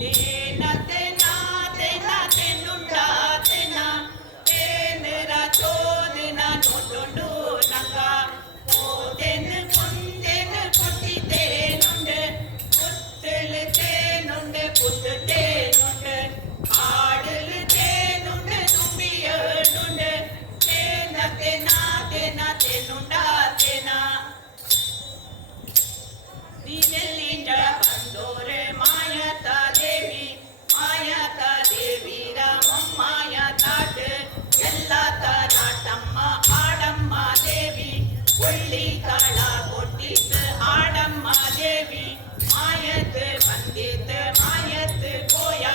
तेना तेना तेना तेनुंडा तेना तेनरा चोदना नोटुंडू नंगा ओदेन कुंदेन कुट्टी तेनुंड कुत्तल तेनुंड कुत्त तेनुंड आडल तेनुंड तुम्बियनुंड तेना तेना तेना तेनुंडा तेना ನೀನೆಲ್ಲಿಂದ ಬಂದೋರೆ ಮಾಯತಾ ದೇವಿ ರಾಮಮ್ಮಾಯ ತಾಟ ಎಲ್ಲ ತರಾಟಮ್ಮ ಆಡಮ್ಮ ದೇವಿ ಒಳ್ಳಿ ತಾಳ ಕೊಟ್ಟಿದ್ದ ಆಡಮ್ಮ ದೇವಿ ಮಾಯತ್ ಬಂದಿದ್ದ ಮಾಯತ್ ಕೋಯ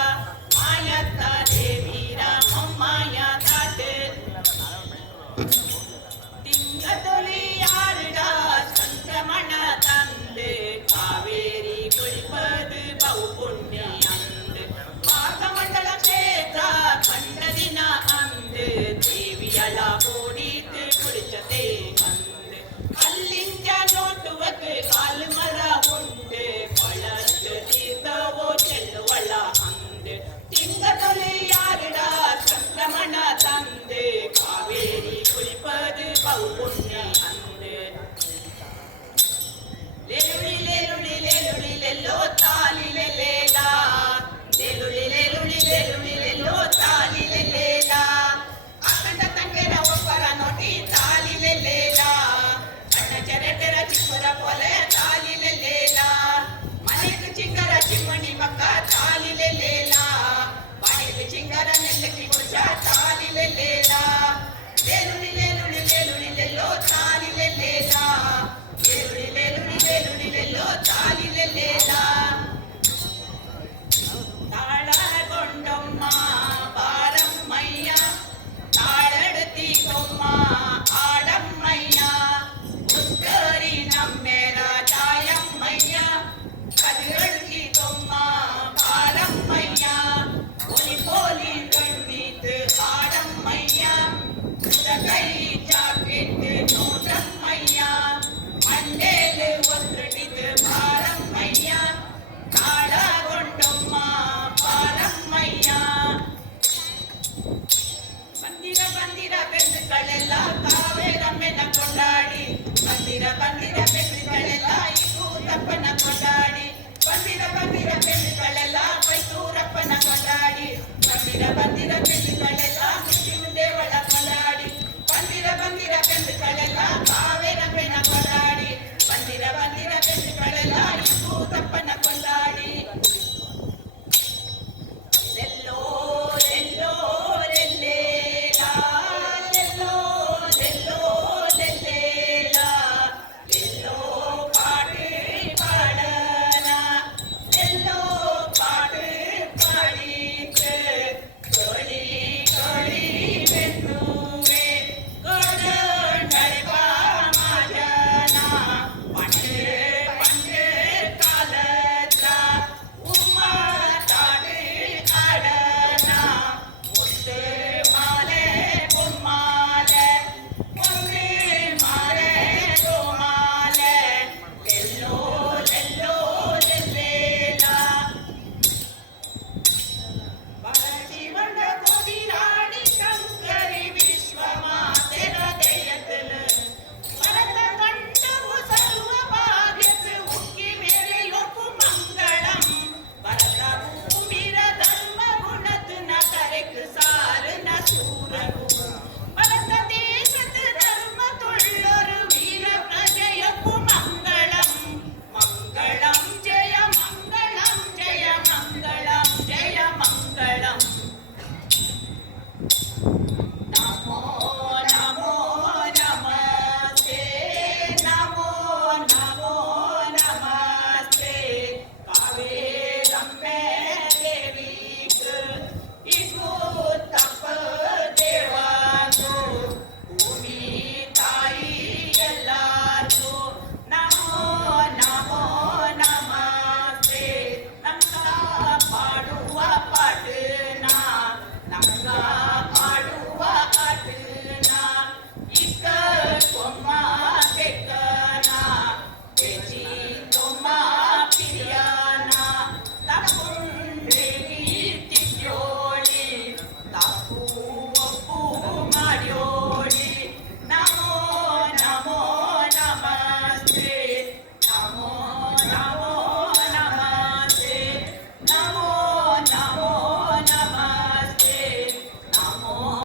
ಮಾಯತ್ತ ದೇವಿ ರಾಮಮ್ಮಾಯ ತಾಟ திங்கதொலி யாருடா சங்கமண தந்து காவேரி குளிப்பது பவு புண்ணி அந்து பாகமண்டல சேத்ரா கண்டதின அந்து தேவியலா ஓடித்து குளிச்சதே வந்து கல்லிஞ்ச நோட்டுவக்கு காலு மர உண்டு பழத்து தீர்த்தவோ செல்லுவள அந்து திங்கதொலி யாருடா சங்கமண தந்து காவேரி குளிப்பது பவு புண்ணி அந்து லேலுளி லேலுளி லேலுளி லெல்லோ தாலி லெல்லேலா லேலுளி லேலுளி லேலுளி லெல்லோ தாலி லெல்லேலா அக்கண்ட தங்கர ஒப்பர நோಟಿ தாலி லெல்லேலா ಅಣ್ಣ ಚರಟರ ಚಿಕ್ಕರ ಪೊಲೆ ತಾಲಿ ಲெல்லேಲಾ ಮನೆಗೆ ಚಿಂಗರ ಚಿಮ್ಮಣಿ ಮಕ್ಕ ತಾಲಿ ಲெல்லேಲಾ ಬಾಯಿಗೆ ಚಿಂಗರ ನೆಲ್ಲಕ್ಕಿ ಕುಚ